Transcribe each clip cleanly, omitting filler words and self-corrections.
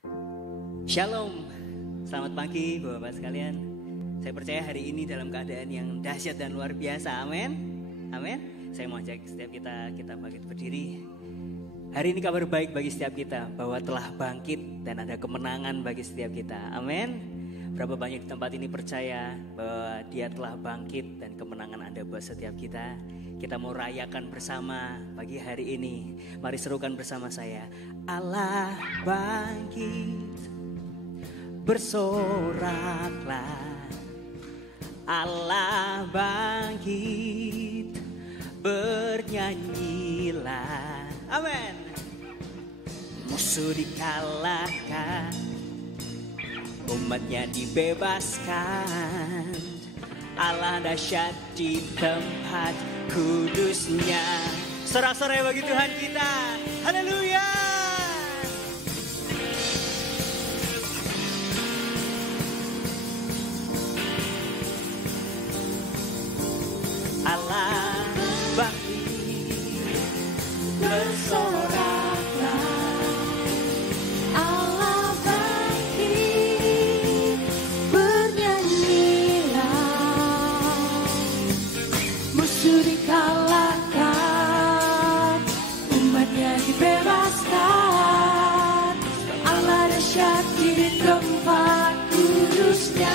Shalom, selamat pagi Bapak-Bapak sekalian. Saya percaya hari ini dalam keadaan yang dahsyat dan luar biasa, amin. Amin. Saya mau ajak setiap kita bangkit berdiri. Hari ini kabar baik bagi setiap kita bahwa telah bangkit dan ada kemenangan bagi setiap kita, amin. Berapa banyak di tempat ini percaya bahwa Dia telah bangkit dan kemenangan ada buat setiap kita. Kita mau rayakan bersama pagi hari ini. Mari serukan bersama saya. Allah bangkit, bersoraklah. Allah bangkit, bernyanyilah. Amin. Musuh dikalahkan, umatnya dibebaskan. Allah dahsyat di tempat kudusnya. Sorak-sorai bagi Tuhan kita. Haleluya. Allah bangkit, bersoraklah. Allah bangkit, bernyanyilah. Musuh dikalahkan, umatnya dibebaskan. Allah dahsyat di tempat kudusnya.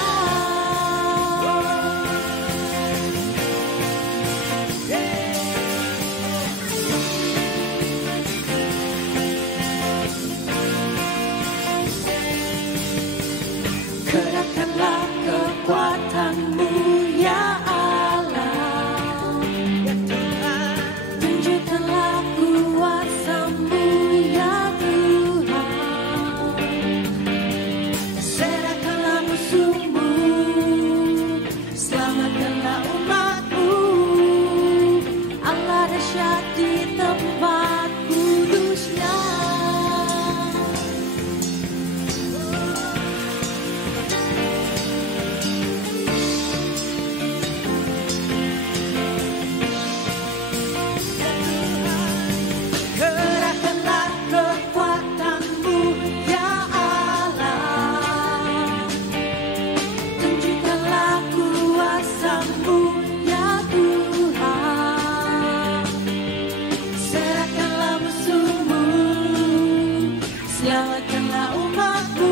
Kerahkanlah kekuatan-Mu ya Allah, Ya Tuhan. tunjukkanlah kuasa-Mu ya Tuhan. Serahkanlah musuh-Mu, selamatkanlah umat-Mu. Allah dahsyat di tempat kudusnya. Kerahkanlah kekuatan-Mu ya Allah, tunjukkanlah kuasa-Mu ya Tuhan. Serahkanlah musuh-Mu, selamatkanlah umat-Mu.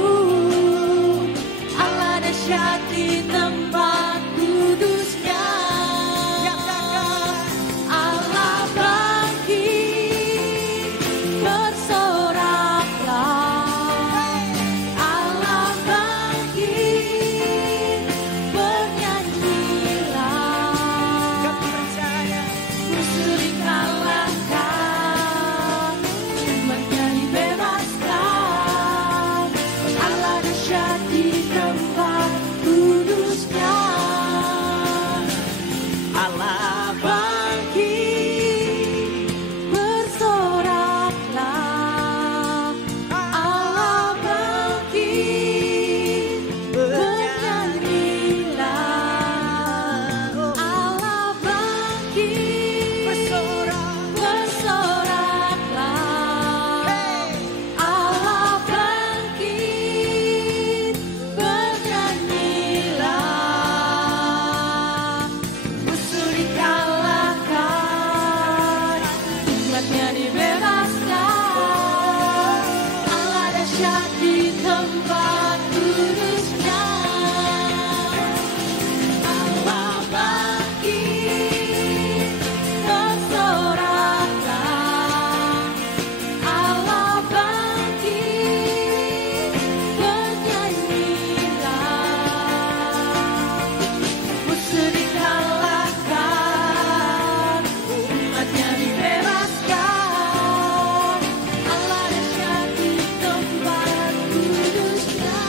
Allah dahsyat di tempat kudusnya. Allah bangkit, bersoraklah. Allah bangkit, bernyanyilah. Musuh dikalahkan, umatnya dibebaskan. Allah dahsyat di tempat kudusnya. Allah Bangkit, bersoraklah. Allah bangkit, bernyanyilah. Allah bangkit, bersoraklah. Allah bangkit, bernyanyilah. Musuh dikalahkan, umatnya dibebaskan. Allah dahsyat di tempat kudusnya. Allah bangkit, bersoraklah. Allah bangkit, bernyanyilah. Musuh dikalahkan, umatnya dibebaskan. Allah dahsyat di tempat kudusnya.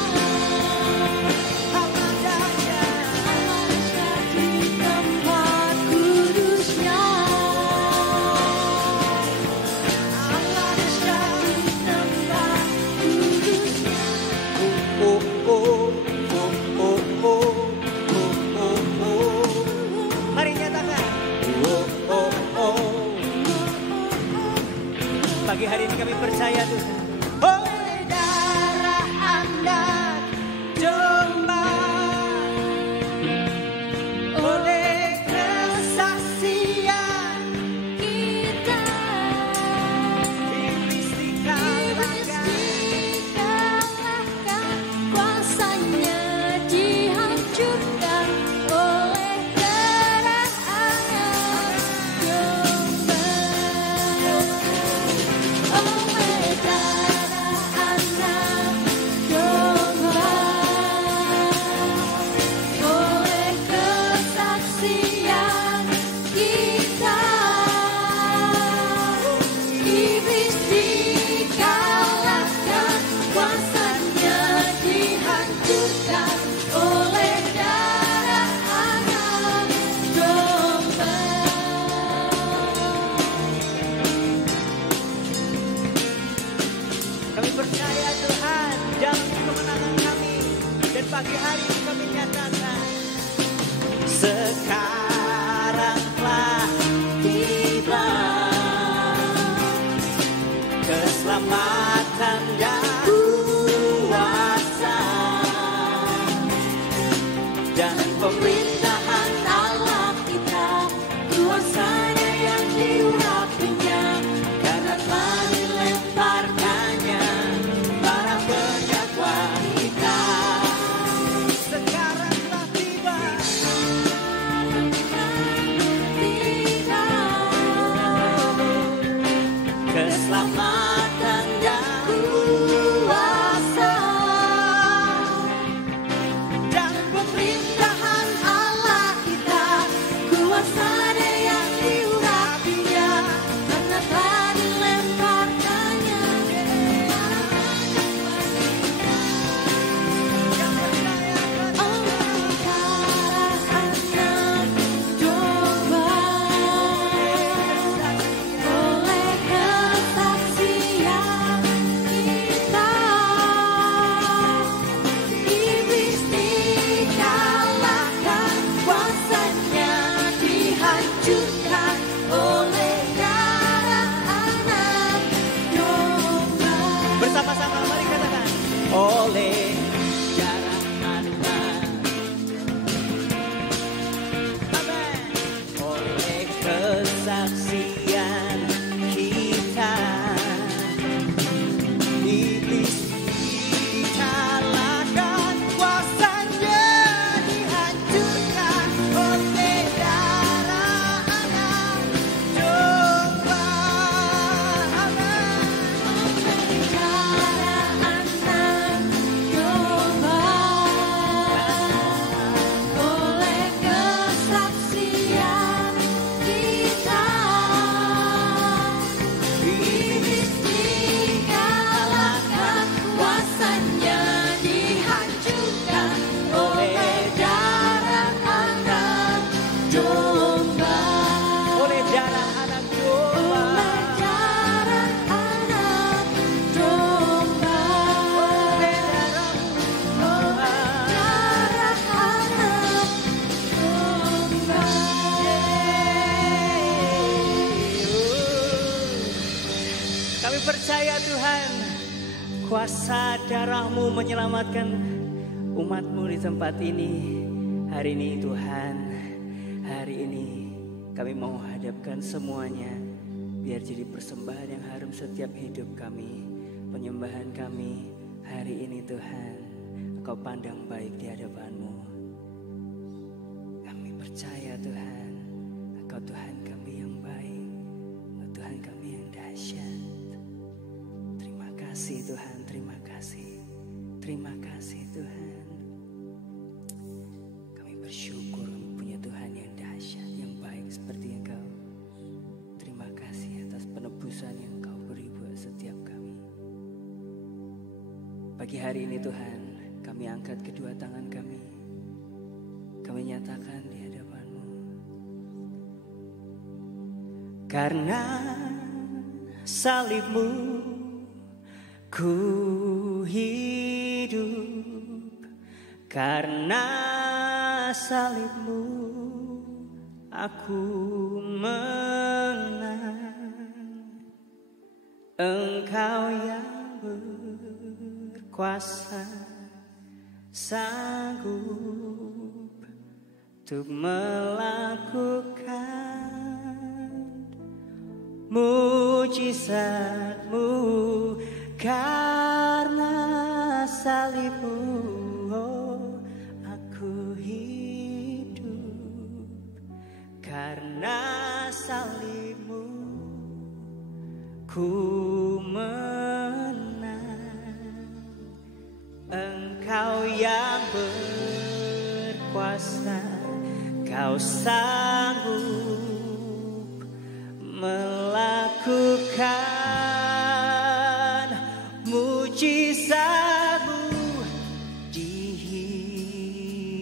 percaya Tuhan dalam kemenangan kami. Dan pagi hari ini kami nyatakan sekarang telah tiba keselamatan dan kuasa dan pemerintahan Allah kita, kuasanya yang diurapinya, karena telah dilemparkannya para pendakwa kita. Sekarang telah tiba keselamatan dan kuasa dan pemerintahan Allah kita, kuasanya yang diurapinya, karena telah dilemparkannya bersama-sama, mari katakan oleh darah anak. Amin. Oleh kesaksian kita, iblis dikalahkan, kuasanya dihancurkan oleh darah anak domba. Kami percaya Tuhan, kuasa darah-Mu menyelamatkan umat-Mu di tempat ini. Hari ini Tuhan, hari ini kami mau hadapkan semuanya, biar jadi persembahan yang harum setiap hidup kami. Penyembahan kami hari ini Tuhan, Engkau pandang baik di hadapan-Mu. Kami percaya Tuhan, Engkau Tuhan kami yang baik, Engkau Tuhan kami yang dahsyat. Terima kasih Tuhan, terima kasih. Terima kasih Tuhan. Kami bersyukur kami punya Tuhan yang dahsyat, yang baik seperti Engkau. Terima kasih atas penebusan yang Engkau beri buat setiap kami. Pagi hari ini Tuhan, kami angkat kedua tangan kami. Kami nyatakan di hadapan-Mu. Karena salib-Mu ku hidup, karena salib-Mu aku menang. Engkau yang berkuasa, sanggup untuk melakukan mujizat-Mu, karena salib-Mu oh, aku hidup, karena salib-Mu ku menang. Engkau yang berkuasa, Kau sanggup melakukan mujizat-Mu di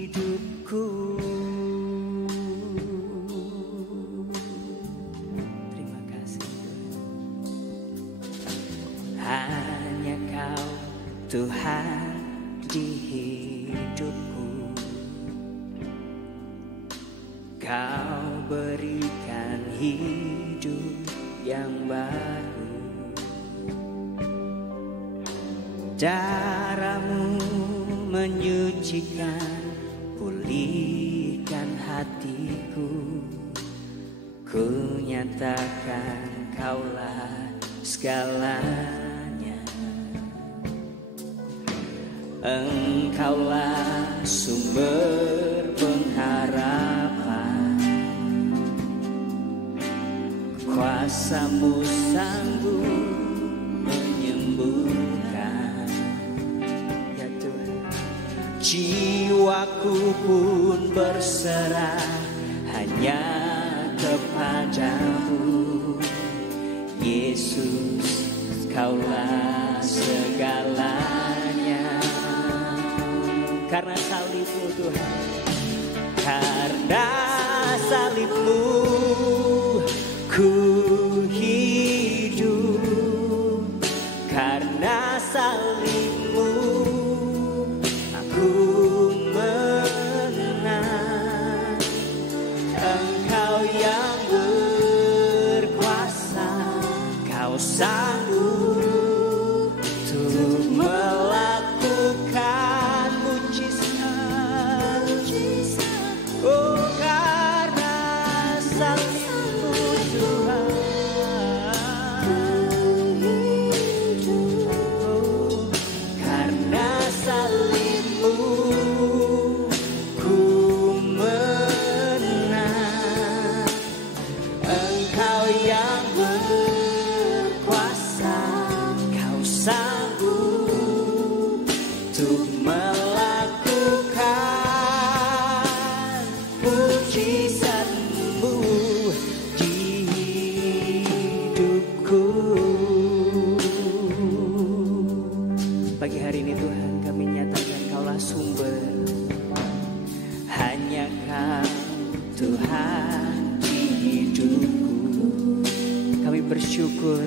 hidupku. Terima kasih Tuhan. Hanya Kau Tuhan di hidupku. Kau berikan hidup yang baru. Darah-Mu menyucikan, pulihkan hatiku. Ku nyatakan Kaulah segalanya. Engkaulah sumber pengharapan. Kuasa-Mu sanggup menyembuhkan. Ya Tuhan, jiwaku pun berserah hanya kepadamu. Yesus, Kaulah segalanya. Karena salib-Mu Tuhan, karena salib-Mu ku hidup. Karena salib-Mu aku menang. Engkau yang berkuasa, Kau sanggup untuk melakukan mujizat. Oh, karena salib-Mu Tuhan, oh, karena salib-Mu ku menang. Engkau yang berkuasa, Kau sanggup untuk melakukan mujizat-Mu di hidupku. Pagi hari ini Tuhan, kami nyatakan Kaulah sumber. Hanya Kau Tuhan di hidupku. Kami bersyukur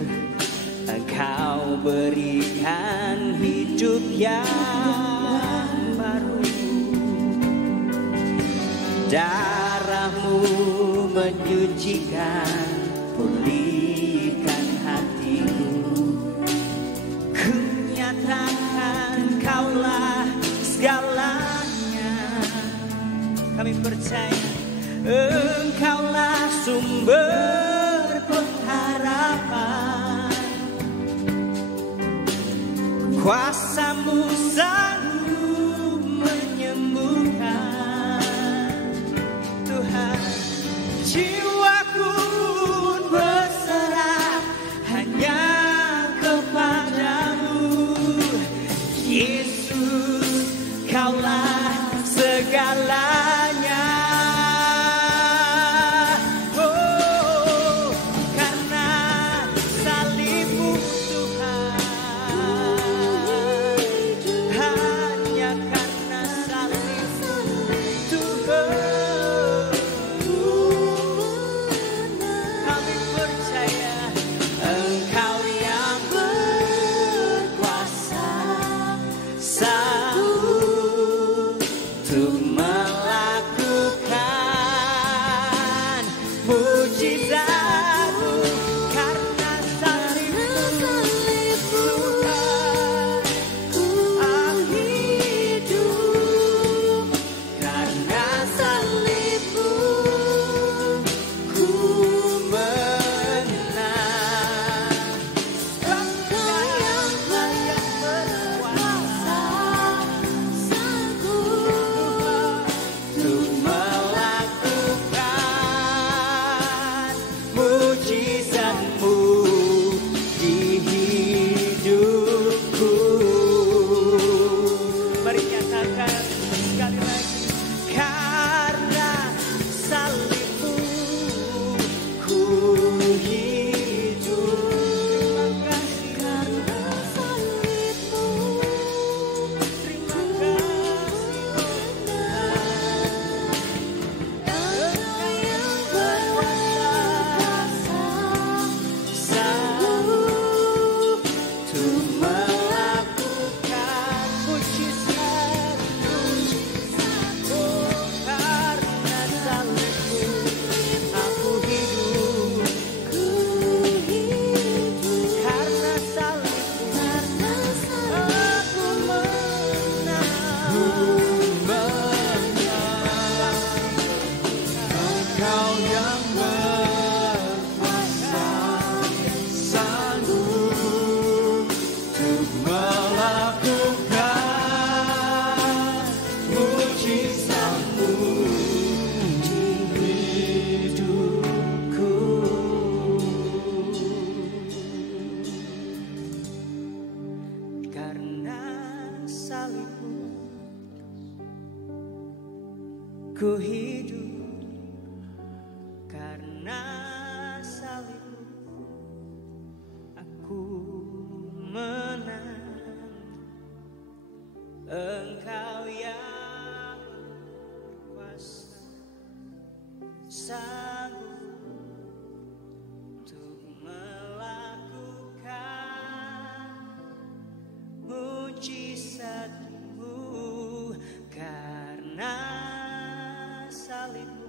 Engkau berikan hidup yang baru. Darah-Mu menyucikan, pulihkan hatiku. Ku nyatakan Kaulah segalanya. Kami percaya Engkaulah sumber pengharapan. Kuasa-Mu sanggup menyembuhkan. Tuhan, jiwaku pun berserah hanya kepadamu. Yesus, Kaulah segalanya. Oh, karena salib-Mu Tuhan, hanya karena salib-Mu Tuhan, Karena salibmu ku hidup, karena salibmu aku menang. Engkau yang berkuasa, sanggup untuk melakukan mujizat-Mu. Karena salibmu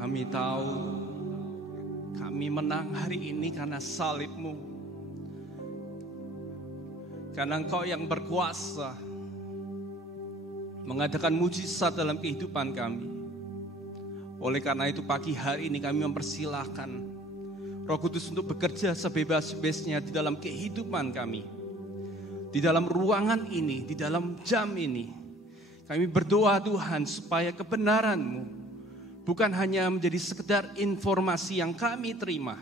kami tahu kami menang hari ini karena salib-Mu. Karena Engkau yang berkuasa mengadakan mujizat dalam kehidupan kami. Oleh karena itu pagi hari ini kami mempersilahkan Roh Kudus untuk bekerja sebebas-bebasnya di dalam kehidupan kami. Di dalam ruangan ini, di dalam jam ini. Kami berdoa Tuhan supaya kebenaran-Mu bukan hanya menjadi sekedar informasi yang kami terima,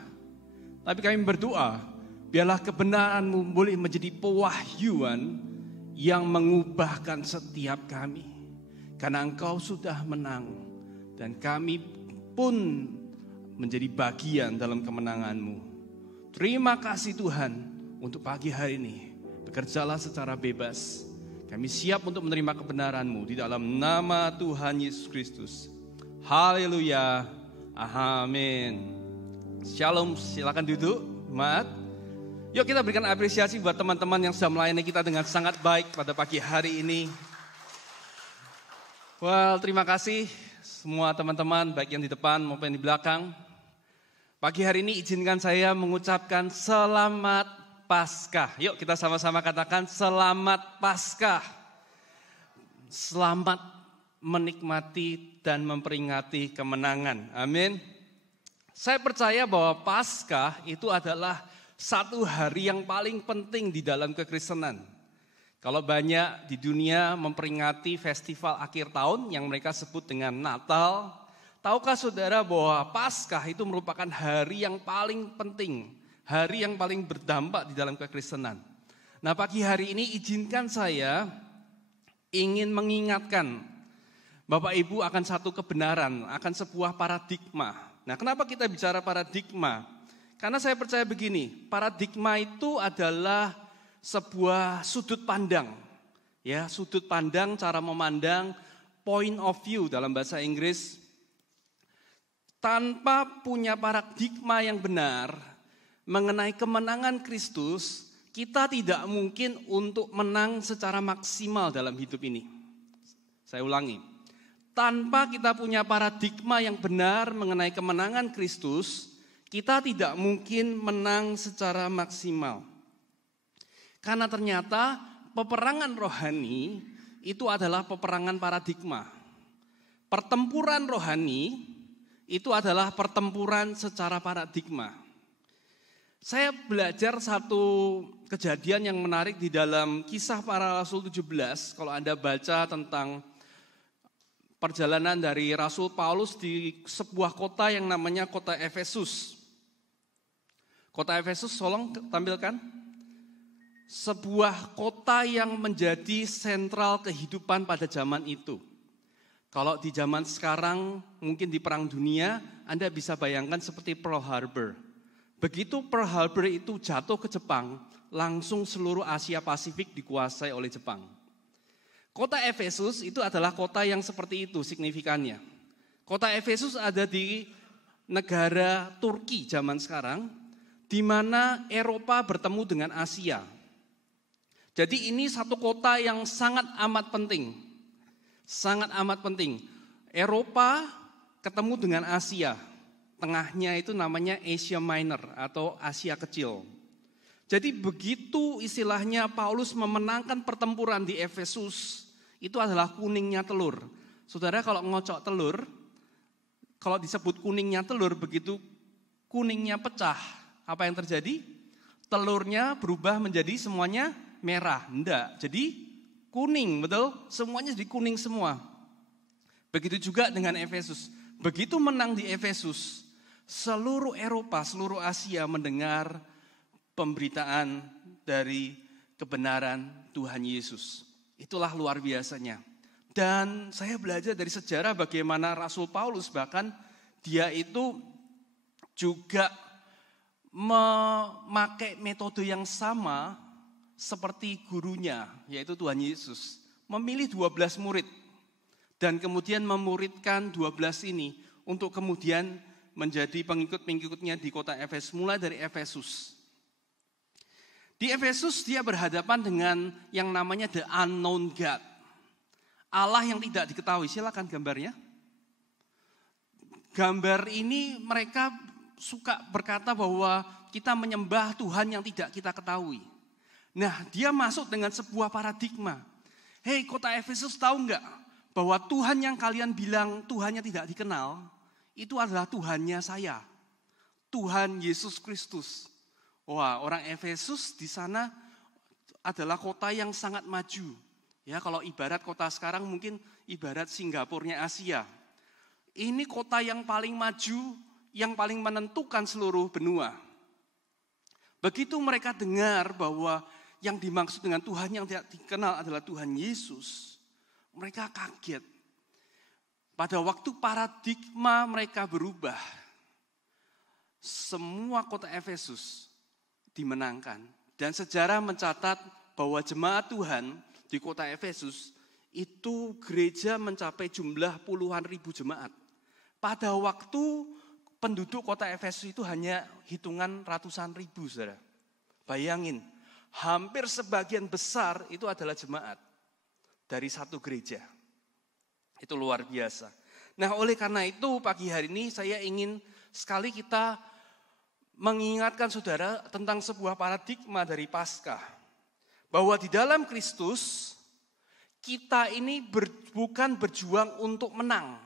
tapi kami berdoa, biarlah kebenaran-Mu boleh menjadi pewahyuan yang mengubahkan setiap kami. Karena Engkau sudah menang, dan kami pun menjadi bagian dalam kemenangan-Mu. Terima kasih Tuhan untuk pagi hari ini. Bekerjalah secara bebas. Kami siap untuk menerima kebenaran-Mu di dalam nama Tuhan Yesus Kristus. Haleluya, amin. Shalom, silakan duduk, Mat. Yuk kita berikan apresiasi buat teman-teman yang sudah melayani kita dengan sangat baik pada pagi hari ini. Well, terima kasih semua teman-teman, baik yang di depan maupun yang di belakang. Pagi hari ini izinkan saya mengucapkan selamat Paskah. Yuk kita sama-sama katakan selamat Paskah. Selamat menikmati dan memperingati kemenangan. Amin. Saya percaya bahwa Paskah itu adalah satu hari yang paling penting di dalam kekristenan. Kalau banyak di dunia memperingati festival akhir tahun yang mereka sebut dengan Natal, tahukah saudara bahwa Paskah itu merupakan hari yang paling penting, hari yang paling berdampak di dalam kekristenan. Nah, pagi hari ini izinkan saya ingin mengingatkan Bapak Ibu akan satu kebenaran, akan sebuah paradigma. Nah, kenapa kita bicara paradigma? Karena saya percaya begini, paradigma itu adalah sebuah sudut pandang. Ya, sudut pandang, cara memandang, point of view dalam bahasa Inggris. Tanpa punya paradigma yang benar mengenai kemenangan Kristus, kita tidak mungkin untuk menang secara maksimal dalam hidup ini. Saya ulangi. Tanpa kita punya paradigma yang benar mengenai kemenangan Kristus, kita tidak mungkin menang secara maksimal. Karena ternyata peperangan rohani itu adalah peperangan paradigma. Pertempuran rohani itu adalah pertempuran secara paradigma. Saya belajar satu kejadian yang menarik di dalam Kisah Para Rasul 17. Kalau Anda baca tentang perjalanan dari Rasul Paulus di sebuah kota yang namanya kota Efesus. Kota Efesus, tolong tampilkan. Sebuah kota yang menjadi sentral kehidupan pada zaman itu. Kalau di zaman sekarang, mungkin di Perang Dunia, Anda bisa bayangkan seperti Pearl Harbor. Begitu Pearl Harbor itu jatuh ke Jepang, langsung seluruh Asia Pasifik dikuasai oleh Jepang. Kota Efesus itu adalah kota yang seperti itu signifikannya. Kota Efesus ada di negara Turki zaman sekarang, di mana Eropa bertemu dengan Asia. Jadi ini satu kota yang sangat amat penting. Sangat amat penting. Eropa ketemu dengan Asia. Tengahnya itu namanya Asia Minor atau Asia Kecil. Jadi begitu istilahnya Paulus memenangkan pertempuran di Efesus, itu adalah kuningnya telur. Saudara kalau ngocok telur, kalau disebut kuningnya telur, begitu kuningnya pecah, apa yang terjadi? Telurnya berubah menjadi semuanya merah. Enggak, jadi kuning, betul? Semuanya jadi kuning semua. Begitu juga dengan Efesus. Begitu menang di Efesus, seluruh Eropa, seluruh Asia mendengar pemberitaan dari kebenaran Tuhan Yesus. Itulah luar biasanya. Dan saya belajar dari sejarah bagaimana Rasul Paulus bahkan dia itu juga memakai metode yang sama seperti gurunya, yaitu Tuhan Yesus. Memilih 12 murid dan kemudian memuridkan 12 ini untuk kemudian menjadi pengikut-pengikutnya di kota Efesus, mulai dari Efesus. Di Efesus dia berhadapan dengan yang namanya the unknown God. Allah yang tidak diketahui. Silakan gambarnya. Gambar ini mereka suka berkata bahwa kita menyembah Tuhan yang tidak kita ketahui. Nah, dia masuk dengan sebuah paradigma. Hei, kota Efesus, tahu enggak bahwa Tuhan yang kalian bilang Tuhannya tidak dikenal, itu adalah Tuhannya saya. Tuhan Yesus Kristus. Wah, orang Efesus di sana adalah kota yang sangat maju. Ya, kalau ibarat kota sekarang mungkin ibarat Singapurnya Asia. Ini kota yang paling maju, yang paling menentukan seluruh benua. Begitu mereka dengar bahwa yang dimaksud dengan Tuhan yang tidak dikenal adalah Tuhan Yesus, mereka kaget. Pada waktu paradigma mereka berubah, semua kota Efesus dimenangkan. Dan sejarah mencatat bahwa jemaat Tuhan di kota Efesus itu gereja mencapai jumlah puluhan ribu jemaat. Pada waktu penduduk kota Efesus itu hanya hitungan ratusan ribu, saudara. Bayangin, hampir sebagian besar itu adalah jemaat dari satu gereja. Itu luar biasa. Nah, oleh karena itu pagi hari ini saya ingin sekali kita mengingatkan saudara tentang sebuah paradigma dari Paskah. Bahwa di dalam Kristus, kita ini bukan berjuang untuk menang.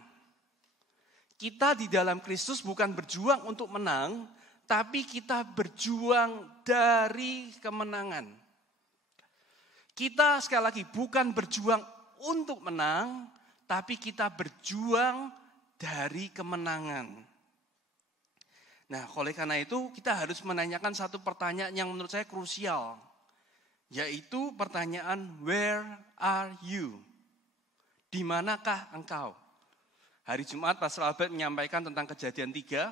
Kita di dalam Kristus bukan berjuang untuk menang, tapi kita berjuang dari kemenangan. Kita sekali lagi bukan berjuang untuk menang, tapi kita berjuang dari kemenangan. Nah, oleh karena itu kita harus menanyakan satu pertanyaan yang menurut saya krusial. Yaitu pertanyaan, where are you? Di manakah engkau? Hari Jumat Pastor Albert menyampaikan tentang Kejadian 3.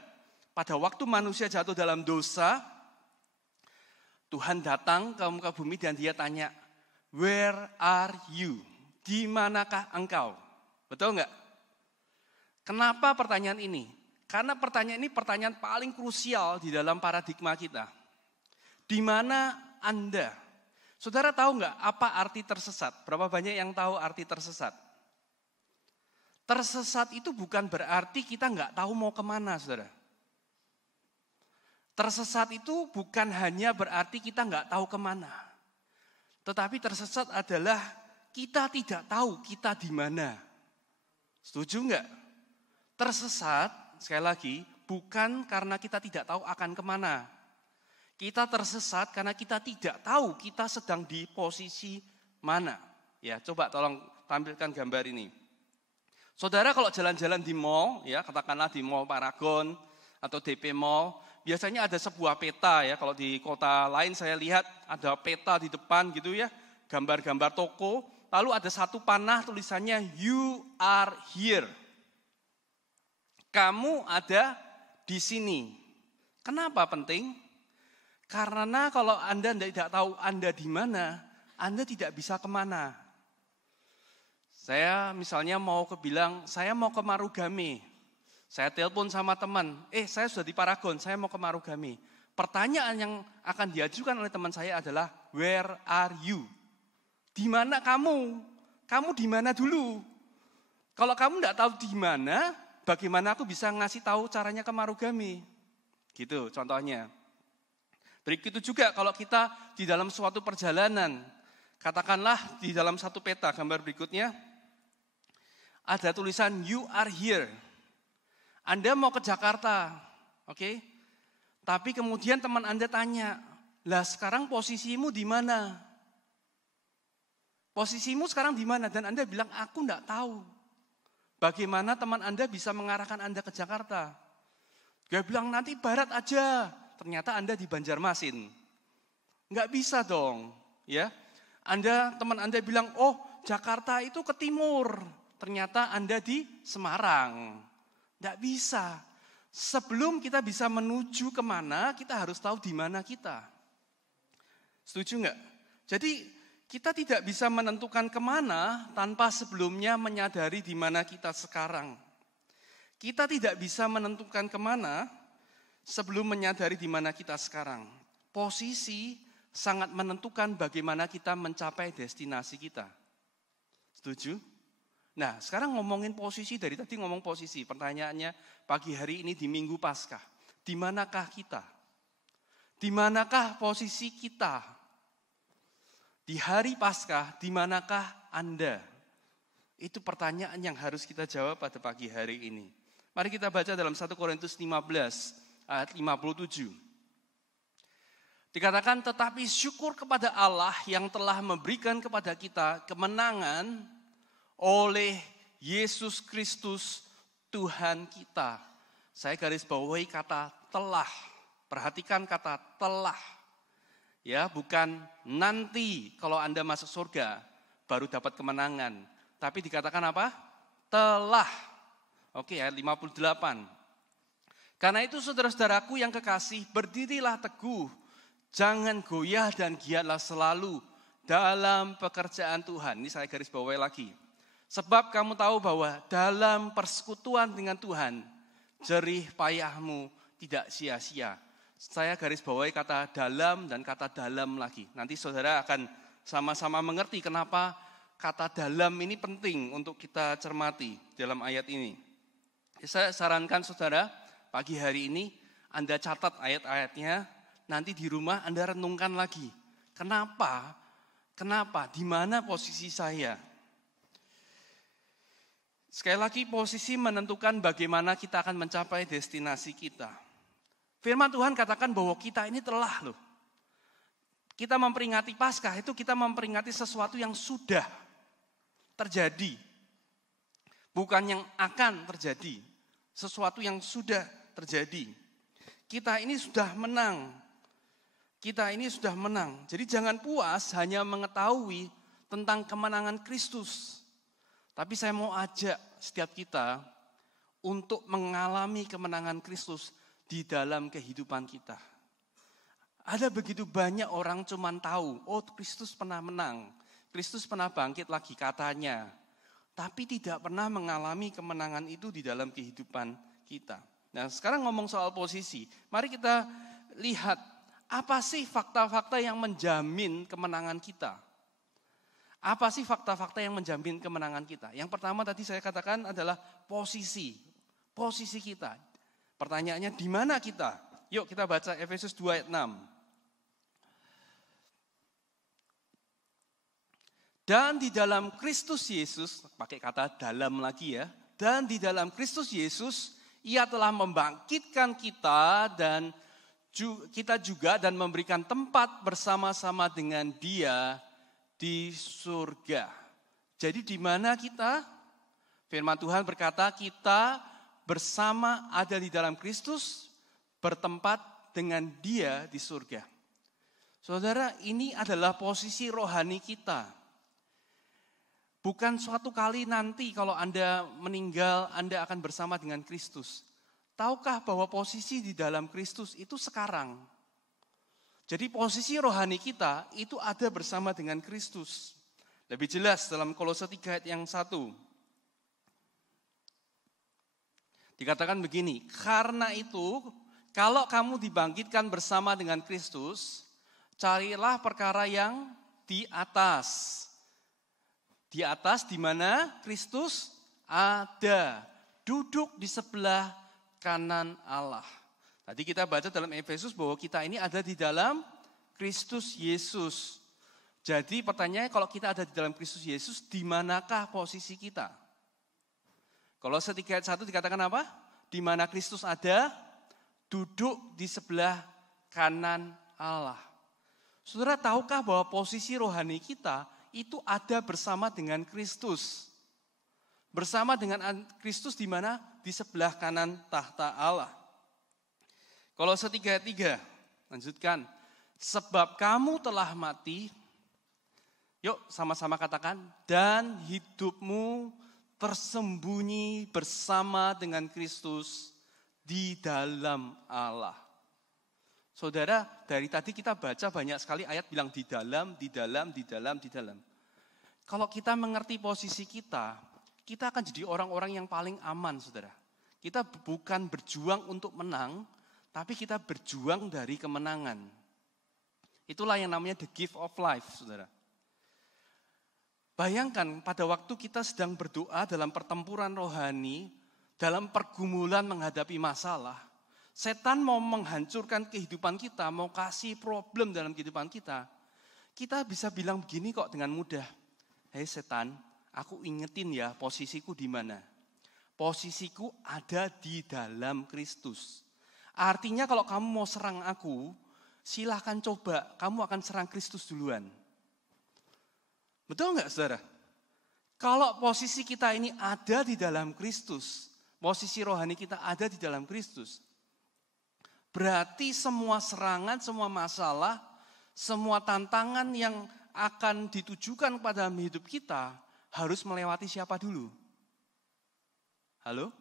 Pada waktu manusia jatuh dalam dosa, Tuhan datang ke muka bumi dan dia tanya, where are you? Di manakah engkau? Betul enggak? Kenapa pertanyaan ini? Karena pertanyaan ini pertanyaan paling krusial di dalam paradigma kita. Di mana Anda? Saudara tahu enggak apa arti tersesat? Berapa banyak yang tahu arti tersesat? Tersesat itu bukan berarti kita enggak tahu mau kemana, saudara. Tersesat itu bukan hanya berarti kita enggak tahu kemana. Tetapi tersesat adalah kita tidak tahu kita di mana. Setuju enggak? Tersesat, sekali lagi, bukan karena kita tidak tahu akan kemana. Kita tersesat karena kita tidak tahu kita sedang di posisi mana. Ya, coba tolong tampilkan gambar ini. Saudara kalau jalan-jalan di mall, ya katakanlah di Mall Paragon atau DP Mall, biasanya ada sebuah peta ya. Kalau di kota lain saya lihat ada peta di depan gitu ya, gambar-gambar toko. Lalu ada satu panah tulisannya you are here. Kamu ada di sini. Kenapa penting? Karena kalau Anda tidak tahu Anda di mana, Anda tidak bisa kemana. Saya misalnya saya mau ke Marugame. Saya telepon sama teman, saya sudah di Paragon, saya mau ke Marugame. Pertanyaan yang akan diajukan oleh teman saya adalah, where are you? Di mana kamu? Kamu di mana dulu? Kalau kamu enggak tahu di mana, bagaimana aku bisa ngasih tahu caranya ke Marugame? Gitu contohnya. Begitu juga kalau kita di dalam suatu perjalanan, katakanlah di dalam satu peta, gambar berikutnya, ada tulisan you are here. Anda mau ke Jakarta, oke? Tapi kemudian teman Anda tanya, lah sekarang posisimu di mana? Posisimu sekarang di mana? Dan Anda bilang, aku enggak tahu. Bagaimana teman Anda bisa mengarahkan Anda ke Jakarta? Dia bilang, nanti barat aja. Ternyata Anda di Banjarmasin. Enggak bisa dong. Ya, teman Anda bilang, oh Jakarta itu ke timur. Ternyata Anda di Semarang. Enggak bisa. Sebelum kita bisa menuju kemana, kita harus tahu di mana kita. Setuju enggak? Jadi kita tidak bisa menentukan kemana tanpa sebelumnya menyadari di mana kita sekarang. Kita tidak bisa menentukan kemana sebelum menyadari di mana kita sekarang. Posisi sangat menentukan bagaimana kita mencapai destinasi kita. Setuju? Nah, sekarang ngomongin posisi, dari tadi ngomong posisi. Pertanyaannya, pagi hari ini di Minggu Paskah, di manakah kita? Di manakah posisi kita? Di hari Paskah, di manakah Anda? Itu pertanyaan yang harus kita jawab pada pagi hari ini. Mari kita baca dalam 1 Korintus 15 ayat 57. Dikatakan, tetapi syukur kepada Allah yang telah memberikan kepada kita kemenangan oleh Yesus Kristus Tuhan kita. Saya garis bawahi kata telah. Perhatikan kata telah. Ya, bukan nanti kalau Anda masuk surga baru dapat kemenangan. Tapi dikatakan apa? Telah. Oke, ayat 58. Karena itu saudara-saudaraku yang kekasih, berdirilah teguh, jangan goyah dan giatlah selalu dalam pekerjaan Tuhan. Ini saya garis bawahi lagi. Sebab kamu tahu bahwa dalam persekutuan dengan Tuhan, jerih payahmu tidak sia-sia. Saya garis bawahi kata dalam dan kata dalam lagi. Nanti saudara akan sama-sama mengerti kenapa kata dalam ini penting untuk kita cermati dalam ayat ini. Saya sarankan saudara, pagi hari ini Anda catat ayat-ayatnya, nanti di rumah Anda renungkan lagi. Kenapa? Di mana posisi saya? Sekali lagi, posisi menentukan bagaimana kita akan mencapai destinasi kita. Firman Tuhan katakan bahwa kita ini telah loh. Kita memperingati Paskah, itu kita memperingati sesuatu yang sudah terjadi. Bukan yang akan terjadi. Sesuatu yang sudah terjadi. Kita ini sudah menang. Jadi jangan puas hanya mengetahui tentang kemenangan Kristus. Tapi saya mau ajak setiap kita untuk mengalami kemenangan Kristus di dalam kehidupan kita. Ada begitu banyak orang cuman tahu, oh Kristus pernah menang. Kristus pernah bangkit lagi katanya. Tapi tidak pernah mengalami kemenangan itu di dalam kehidupan kita. Nah, sekarang ngomong soal posisi. Mari kita lihat apa sih fakta-fakta yang menjamin kemenangan kita. Apa sih fakta-fakta yang menjamin kemenangan kita? Yang pertama tadi saya katakan adalah posisi. Posisi kita. Pertanyaannya di mana kita? Yuk kita baca Efesus 2 ayat 6. Dan di dalam Kristus Yesus, pakai kata dalam lagi ya. Dan di dalam Kristus Yesus, Ia telah membangkitkan kita dan kita juga dan memberikan tempat bersama-sama dengan Dia di surga. Jadi di mana kita? Firman Tuhan berkata kita bersama ada di dalam Kristus, bertempat dengan Dia di surga. Saudara, ini adalah posisi rohani kita. Bukan suatu kali nanti kalau Anda meninggal, Anda akan bersama dengan Kristus. Tahukah bahwa posisi di dalam Kristus itu sekarang? Jadi posisi rohani kita itu ada bersama dengan Kristus. Lebih jelas dalam Kolose 3 ayat yang 1. Dikatakan begini, karena itu kalau kamu dibangkitkan bersama dengan Kristus, carilah perkara yang di atas. Di atas di mana Kristus ada, duduk di sebelah kanan Allah. Tadi kita baca dalam Efesus bahwa kita ini ada di dalam Kristus Yesus. Jadi pertanyaannya, kalau kita ada di dalam Kristus Yesus, di manakah posisi kita? Kolose 3 ayat 1 dikatakan apa? Di mana Kristus ada, duduk di sebelah kanan Allah. Saudara, tahukah bahwa posisi rohani kita itu ada bersama dengan Kristus? Bersama dengan Kristus di mana? Di sebelah kanan tahta Allah. Kolose 3 ayat 3, lanjutkan. Sebab kamu telah mati, yuk sama-sama katakan, dan hidupmu tersembunyi bersama dengan Kristus di dalam Allah. Saudara, dari tadi kita baca banyak sekali ayat bilang di dalam, di dalam, di dalam, di dalam. Kalau kita mengerti posisi kita akan jadi orang-orang yang paling aman, saudara. Kita bukan berjuang untuk menang, tapi kita berjuang dari kemenangan. Itulah yang namanya the gift of life, saudara. Bayangkan pada waktu kita sedang berdoa dalam pertempuran rohani, dalam pergumulan menghadapi masalah, setan mau menghancurkan kehidupan kita, mau kasih problem dalam kehidupan kita. Kita bisa bilang begini kok dengan mudah. Hei setan, aku ingetin ya posisiku di mana. Posisiku ada di dalam Kristus. Artinya kalau kamu mau serang aku, silahkan coba, kamu akan serang Kristus duluan. Betul enggak, saudara? Kalau posisi kita ini ada di dalam Kristus, posisi rohani kita ada di dalam Kristus, berarti semua serangan, semua masalah, semua tantangan yang akan ditujukan pada hidup kita harus melewati siapa dulu? Halo?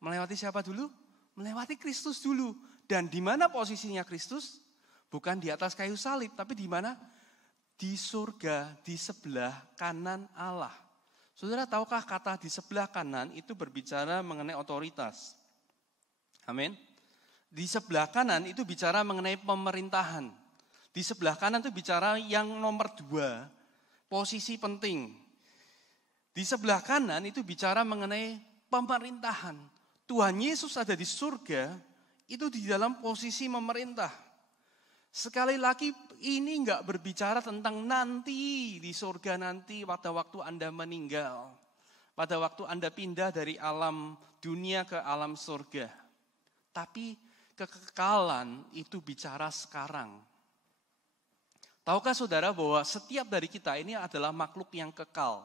Melewati siapa dulu? Melewati Kristus dulu. Dan di mana posisinya Kristus? Bukan di atas kayu salib, tapi di mana? Di surga, di sebelah kanan Allah. Saudara, tahukah kata di sebelah kanan itu berbicara mengenai otoritas? Amin. Di sebelah kanan itu bicara mengenai pemerintahan. Di sebelah kanan itu bicara yang nomor 2, posisi penting. Di sebelah kanan itu bicara mengenai pemerintahan. Tuhan Yesus ada di surga, itu di dalam posisi memerintah. Sekali lagi ini enggak berbicara tentang nanti di surga nanti pada waktu Anda meninggal. Pada waktu Anda pindah dari alam dunia ke alam surga. Tapi kekekalan itu bicara sekarang. Tahukah saudara bahwa setiap dari kita ini adalah makhluk yang kekal.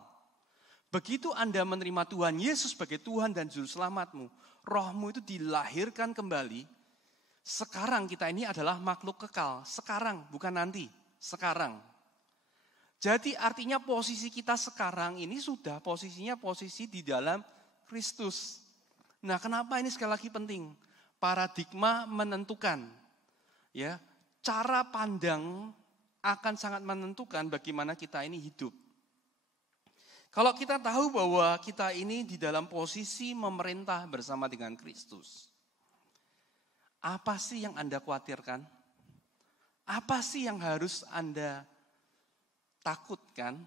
Begitu Anda menerima Tuhan Yesus sebagai Tuhan dan Juru Selamatmu, rohmu itu dilahirkan kembali. Sekarang kita ini adalah makhluk kekal. Sekarang, bukan nanti. Sekarang. Jadi artinya posisi kita sekarang ini sudah posisinya posisi di dalam Kristus. Nah, kenapa ini sekali lagi penting? Paradigma menentukan. Ya, cara pandang akan sangat menentukan bagaimana kita ini hidup. Kalau kita tahu bahwa kita ini di dalam posisi memerintah bersama dengan Kristus. Apa sih yang Anda khawatirkan? Apa sih yang harus Anda takutkan?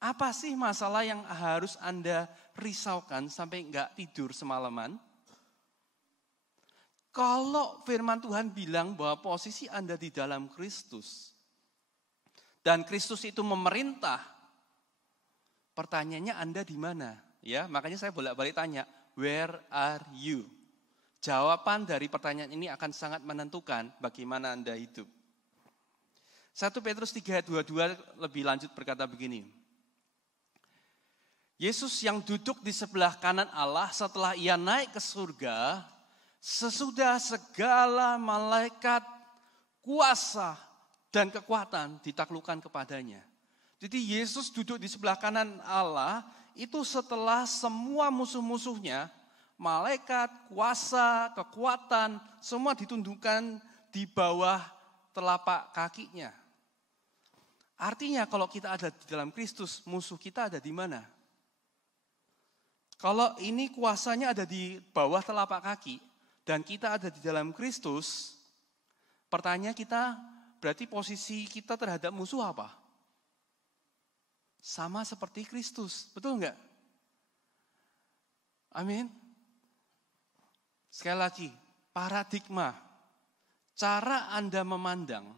Apa sih masalah yang harus Anda risaukan sampai enggak tidur semalaman? Kalau firman Tuhan bilang bahwa posisi Anda di dalam Kristus, dan Kristus itu memerintah, pertanyaannya Anda di mana? Ya, makanya saya bolak-balik tanya, where are you? Jawaban dari pertanyaan ini akan sangat menentukan bagaimana Anda hidup. 1 Petrus 3 ayat 22 lebih lanjut berkata begini. Yesus yang duduk di sebelah kanan Allah setelah ia naik ke surga, sesudah segala malaikat, kuasa, dan kekuatan ditaklukkan kepadanya. Jadi Yesus duduk di sebelah kanan Allah itu setelah semua musuh-musuhnya, malaikat, kuasa, kekuatan, semua ditundukkan di bawah telapak kakinya. Artinya kalau kita ada di dalam Kristus, musuh kita ada di mana? Kalau ini kuasanya ada di bawah telapak kaki, dan kita ada di dalam Kristus, pertanyaan kita, berarti posisi kita terhadap musuh apa? Sama seperti Kristus, betul enggak? Amin. Sekali lagi, paradigma, cara Anda memandang,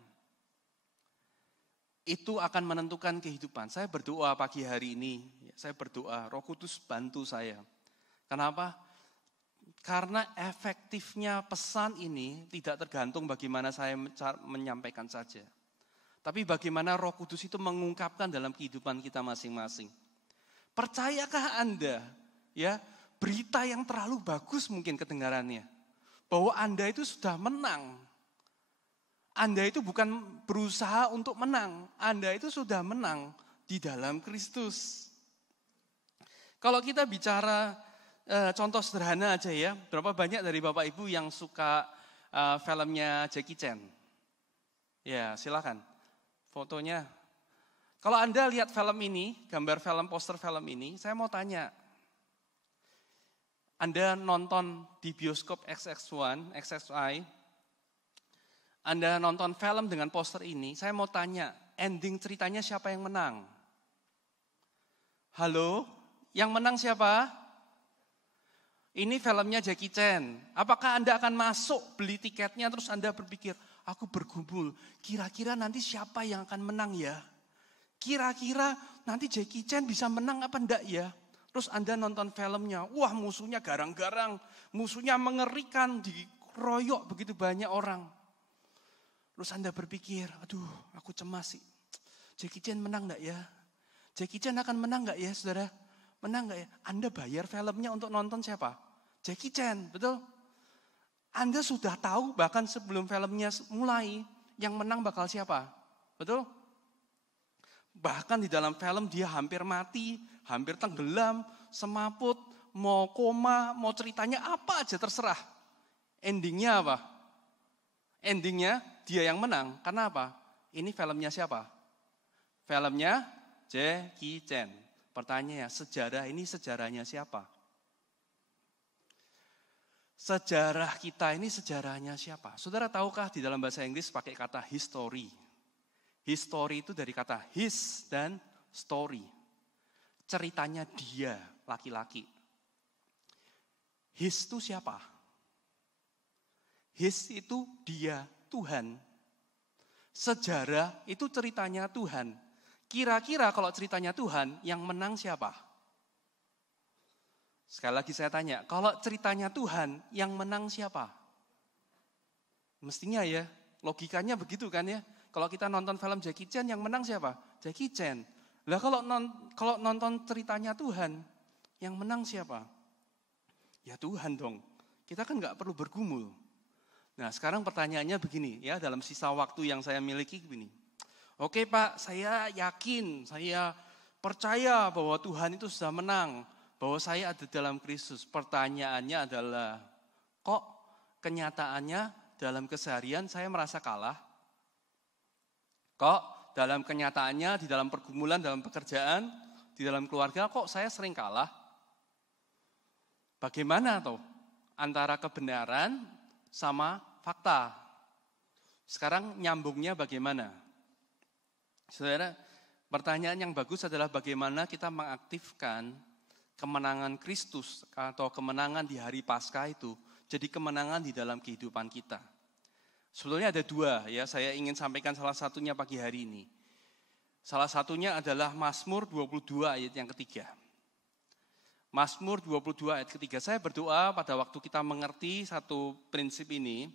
itu akan menentukan kehidupan. Saya berdoa pagi hari ini, saya berdoa, Roh Kudus bantu saya. Kenapa? Karena efektifnya pesan ini tidak tergantung bagaimana saya menyampaikan saja. Tapi bagaimana Roh Kudus itu mengungkapkan dalam kehidupan kita masing-masing. Percayakah Anda, ya, berita yang terlalu bagus mungkin kedengarannya, bahwa Anda itu sudah menang. Anda itu bukan berusaha untuk menang, Anda itu sudah menang di dalam Kristus. Kalau kita bicara contoh sederhana aja ya, berapa banyak dari Bapak Ibu yang suka filmnya Jackie Chan? Ya, silakan. Fotonya. Kalau Anda lihat film ini, gambar film, poster film ini, saya mau tanya. Anda nonton di bioskop XX1, XXI, Anda nonton film dengan poster ini, saya mau tanya, ending ceritanya siapa yang menang? Halo? Yang menang siapa? Ini filmnya Jackie Chan. Apakah Anda akan masuk, beli tiketnya, terus Anda berpikir, aku bergumul, kira-kira nanti siapa yang akan menang ya? Kira-kira nanti Jackie Chan bisa menang apa enggak ya? Terus Anda nonton filmnya, wah musuhnya garang-garang, musuhnya mengerikan, dikeroyok begitu banyak orang. Terus Anda berpikir, aduh aku cemas sih, Jackie Chan menang enggak ya? Jackie Chan akan menang enggak ya saudara? Menang enggak ya? Anda bayar filmnya untuk nonton siapa? Jackie Chan, betul? Anda sudah tahu bahkan sebelum filmnya mulai, yang menang bakal siapa? Betul? Bahkan di dalam film dia hampir mati, hampir tenggelam, semaput, mau koma, mau ceritanya apa aja terserah. Endingnya apa? Endingnya dia yang menang. Karena apa? Ini filmnya siapa? Filmnya Jackie Chan. Pertanyaannya, sejarah ini sejarahnya siapa? Sejarah kita ini sejarahnya siapa? Saudara tahukah di dalam bahasa Inggris pakai kata history? History itu dari kata his dan story. Ceritanya dia, laki-laki. His itu siapa? His itu dia, Tuhan. Sejarah itu ceritanya Tuhan. Kira-kira kalau ceritanya Tuhan, yang menang siapa? Sekali lagi saya tanya, kalau ceritanya Tuhan, yang menang siapa? Mestinya ya, logikanya begitu kan ya. Kalau kita nonton film Jackie Chan, yang menang siapa? Jackie Chan. Lah kalau nonton ceritanya Tuhan, yang menang siapa? Ya Tuhan dong. Kita kan nggak perlu bergumul. Nah sekarang pertanyaannya begini ya, dalam sisa waktu yang saya miliki begini. Oke Pak, saya yakin, saya percaya bahwa Tuhan itu sudah menang, bahwa saya ada dalam Kristus. Pertanyaannya adalah, kok kenyataannya dalam keseharian saya merasa kalah? Kok dalam kenyataannya, di dalam pergumulan, dalam pekerjaan, di dalam keluarga, kok saya sering kalah? Bagaimana tuh antara kebenaran sama fakta? Sekarang nyambungnya bagaimana? Saudara, pertanyaan yang bagus adalah bagaimana kita mengaktifkan kemenangan Kristus atau kemenangan di hari Paskah itu jadi kemenangan di dalam kehidupan kita. Sebetulnya ada dua ya, saya ingin sampaikan salah satunya pagi hari ini. Salah satunya adalah Mazmur 22 ayat yang ketiga. Mazmur 22 ayat ketiga, saya berdoa pada waktu kita mengerti satu prinsip ini,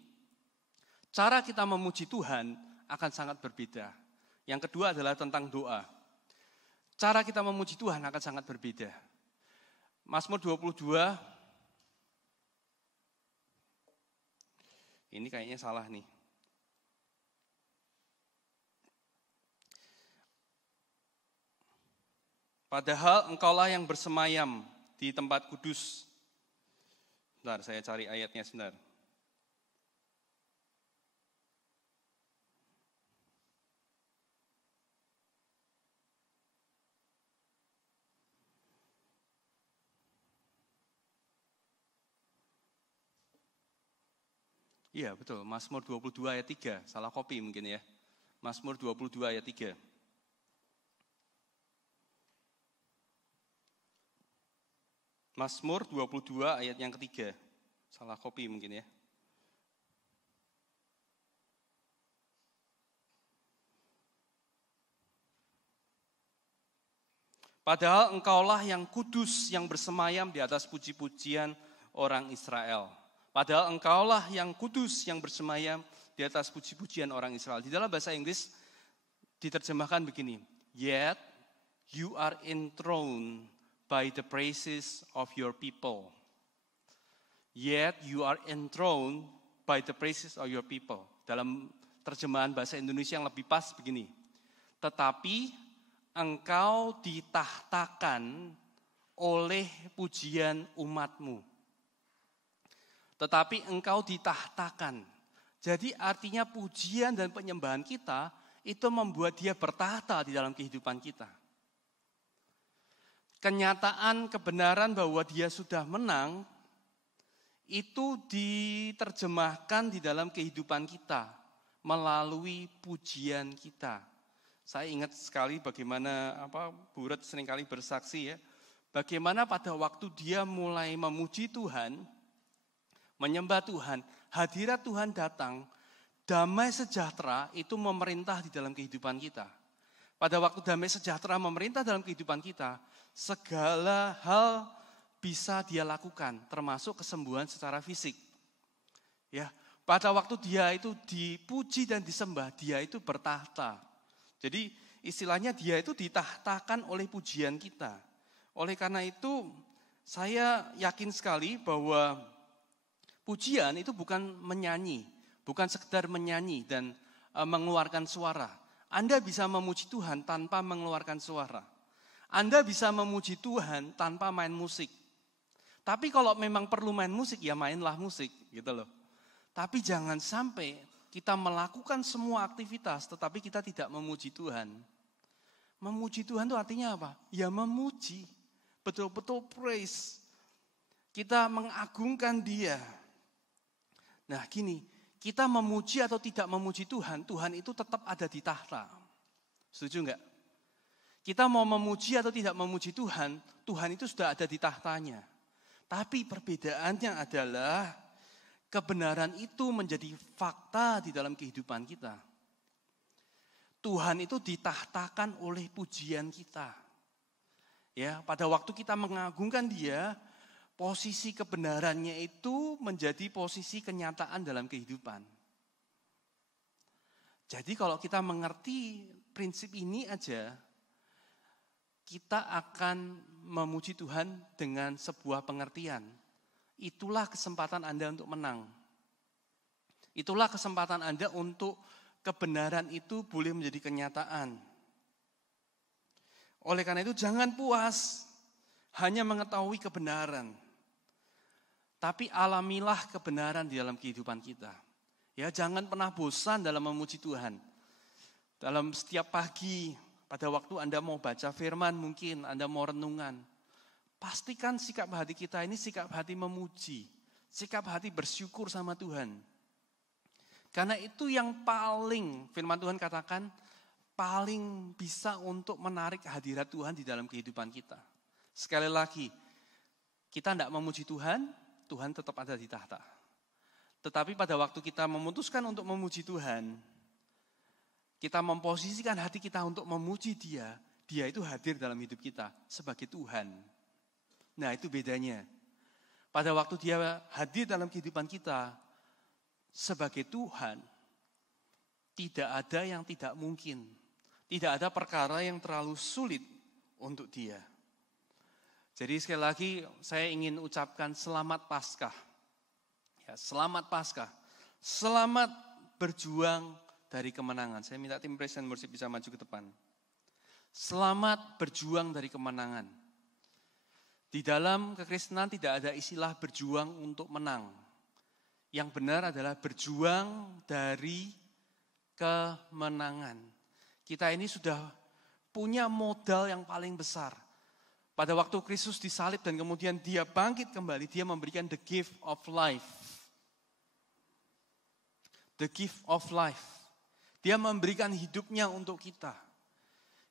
cara kita memuji Tuhan akan sangat berbeda. Yang kedua adalah tentang doa. Cara kita memuji Tuhan akan sangat berbeda. Mazmur 22, ini kayaknya salah nih. Padahal engkaulah yang bersemayam di tempat kudus. Bentar, saya cari ayatnya sebentar. Iya betul, Mazmur 22 ayat 3, salah copy mungkin ya. Mazmur 22 ayat 3. Mazmur 22 ayat yang ketiga. Salah copy mungkin ya. Padahal engkaulah yang kudus yang bersemayam di atas puji-pujian orang Israel. Padahal engkaulah yang kudus yang bersemayam di atas puji-pujian orang Israel. Di dalam bahasa Inggris diterjemahkan begini. Yet you are enthroned by the praises of your people. Yet you are enthroned by the praises of your people. Dalam terjemahan bahasa Indonesia yang lebih pas begini. Tetapi engkau ditahtakan oleh pujian umatmu. Tetapi engkau ditahtakan. Jadi artinya pujian dan penyembahan kita itu membuat dia bertahta di dalam kehidupan kita. Kenyataan kebenaran bahwa dia sudah menang itu diterjemahkan di dalam kehidupan kita melalui pujian kita. Saya ingat sekali bagaimana Bu Red seringkali bersaksi ya, bagaimana pada waktu dia mulai memuji Tuhan, menyembah Tuhan, hadirat Tuhan datang, damai sejahtera itu memerintah di dalam kehidupan kita. Pada waktu damai sejahtera memerintah dalam kehidupan kita, segala hal bisa dia lakukan, termasuk kesembuhan secara fisik. Ya, pada waktu dia itu dipuji dan disembah, dia itu bertahta. Jadi istilahnya dia itu ditahtakan oleh pujian kita. Oleh karena itu saya yakin sekali bahwa pujian itu bukan menyanyi, bukan sekedar menyanyi dan mengeluarkan suara. Anda bisa memuji Tuhan tanpa mengeluarkan suara. Anda bisa memuji Tuhan tanpa main musik. Tapi kalau memang perlu main musik, ya mainlah musik gitu loh. Tapi jangan sampai kita melakukan semua aktivitas, tetapi kita tidak memuji Tuhan. Memuji Tuhan itu artinya apa? Ya memuji, betul-betul praise. Kita mengagungkan Dia. Nah gini, kita memuji atau tidak memuji Tuhan, Tuhan itu tetap ada di tahta. Setuju enggak? Kita mau memuji atau tidak memuji Tuhan, Tuhan itu sudah ada di tahtanya. Tapi perbedaannya adalah kebenaran itu menjadi fakta di dalam kehidupan kita. Tuhan itu ditahtakan oleh pujian kita. Ya, pada waktu kita mengagungkan Dia, posisi kebenarannya itu menjadi posisi kenyataan dalam kehidupan. Jadi kalau kita mengerti prinsip ini aja, kita akan memuji Tuhan dengan sebuah pengertian. Itulah kesempatan Anda untuk menang. Itulah kesempatan Anda untuk kebenaran itu boleh menjadi kenyataan. Oleh karena itu jangan puas hanya mengetahui kebenaran. Tapi alamilah kebenaran di dalam kehidupan kita. Ya, jangan pernah bosan dalam memuji Tuhan. Dalam setiap pagi, pada waktu Anda mau baca firman mungkin, Anda mau renungan. Pastikan sikap hati kita ini sikap hati memuji, sikap hati bersyukur sama Tuhan. Karena itu yang paling, firman Tuhan katakan, paling bisa untuk menarik hadirat Tuhan di dalam kehidupan kita. Sekali lagi, kita tidak memuji Tuhan, Tuhan tetap ada di tahta. Tetapi pada waktu kita memutuskan untuk memuji Tuhan, kita memposisikan hati kita untuk memuji Dia, Dia itu hadir dalam hidup kita sebagai Tuhan. Nah itu bedanya. Pada waktu Dia hadir dalam kehidupan kita sebagai Tuhan, tidak ada yang tidak mungkin. Tidak ada perkara yang terlalu sulit untuk Dia. Jadi sekali lagi saya ingin ucapkan selamat Paskah. Ya, selamat Paskah. Selamat berjuang dari kemenangan. Saya minta tim Praise and Worship bisa maju ke depan. Selamat berjuang dari kemenangan. Di dalam kekristenan tidak ada istilah berjuang untuk menang. Yang benar adalah berjuang dari kemenangan. Kita ini sudah punya modal yang paling besar. Pada waktu Kristus disalib dan kemudian Dia bangkit kembali, Dia memberikan the gift of life. The gift of life. Dia memberikan hidupnya untuk kita.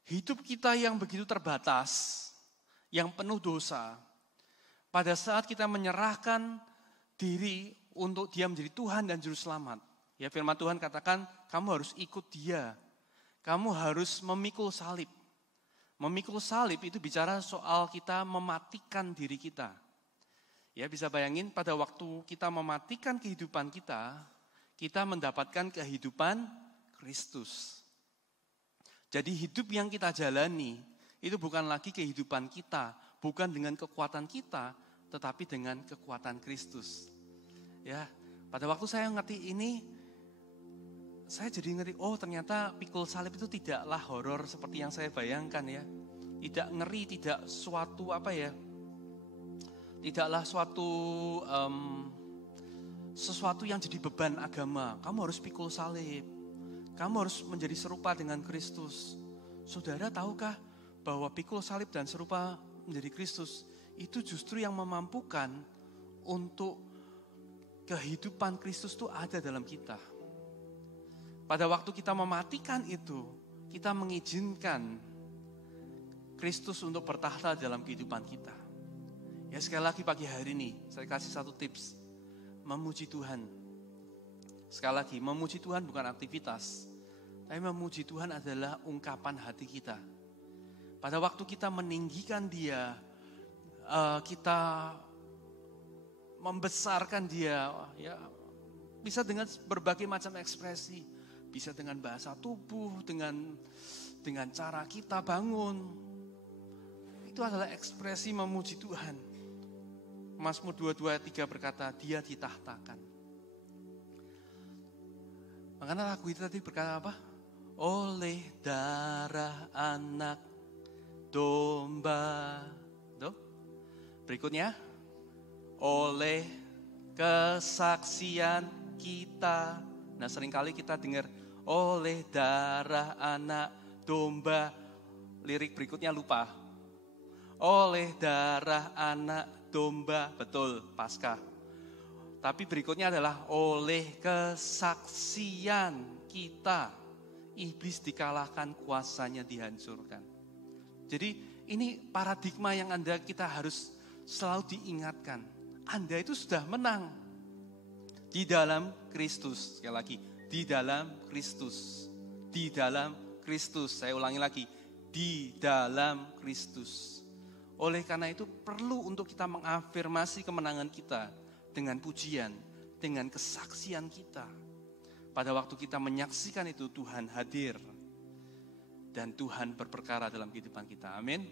Hidup kita yang begitu terbatas, yang penuh dosa, pada saat kita menyerahkan diri untuk Dia menjadi Tuhan dan Juru Selamat. Ya, firman Tuhan katakan, kamu harus ikut Dia. Kamu harus memikul salib. Memikul salib itu bicara soal kita mematikan diri kita. Ya, bisa bayangin pada waktu kita mematikan kehidupan kita mendapatkan kehidupan Kristus. Jadi hidup yang kita jalani itu bukan lagi kehidupan kita, bukan dengan kekuatan kita, tetapi dengan kekuatan Kristus. Ya, pada waktu saya ngerti ini, saya jadi ngerti, oh ternyata pikul salib itu tidaklah horor seperti yang saya bayangkan ya. Tidak ngeri, tidak suatu tidaklah sesuatu yang jadi beban agama. Kamu harus pikul salib. Kamu harus menjadi serupa dengan Kristus. Saudara tahukah bahwa pikul salib dan serupa menjadi Kristus itu justru yang memampukan untuk kehidupan Kristus itu ada dalam kita. Pada waktu kita mematikan itu, kita mengizinkan Kristus untuk bertahta dalam kehidupan kita. Ya, sekali lagi pagi hari ini, saya kasih satu tips. Memuji Tuhan. Sekali lagi, memuji Tuhan bukan aktivitas. Tapi memuji Tuhan adalah ungkapan hati kita. Pada waktu kita meninggikan Dia, kita membesarkan Dia, ya, bisa dengan berbagai macam ekspresi. Bisa dengan bahasa tubuh, dengan cara kita bangun. Itu adalah ekspresi memuji Tuhan. Mazmur 22:3 berkata, Dia ditahtakan. Makanya lagu itu tadi berkata apa? Oleh darah anak domba. Tuh. Berikutnya, oleh kesaksian kita. Nah, seringkali kita dengar oleh darah anak domba. Lirik berikutnya lupa. Oleh darah anak domba, betul, Paskah. Tapi berikutnya adalah oleh kesaksian kita, iblis dikalahkan, kuasanya dihancurkan. Jadi ini paradigma yang kita harus selalu diingatkan. Anda itu sudah menang di dalam Kristus. Sekali lagi, di dalam Kristus. Di dalam Kristus. Saya ulangi lagi, di dalam Kristus. Oleh karena itu perlu untuk kita mengafirmasi kemenangan kita dengan pujian, dengan kesaksian kita. Pada waktu kita menyaksikan itu, Tuhan hadir dan Tuhan berperkara dalam kehidupan kita. Amin.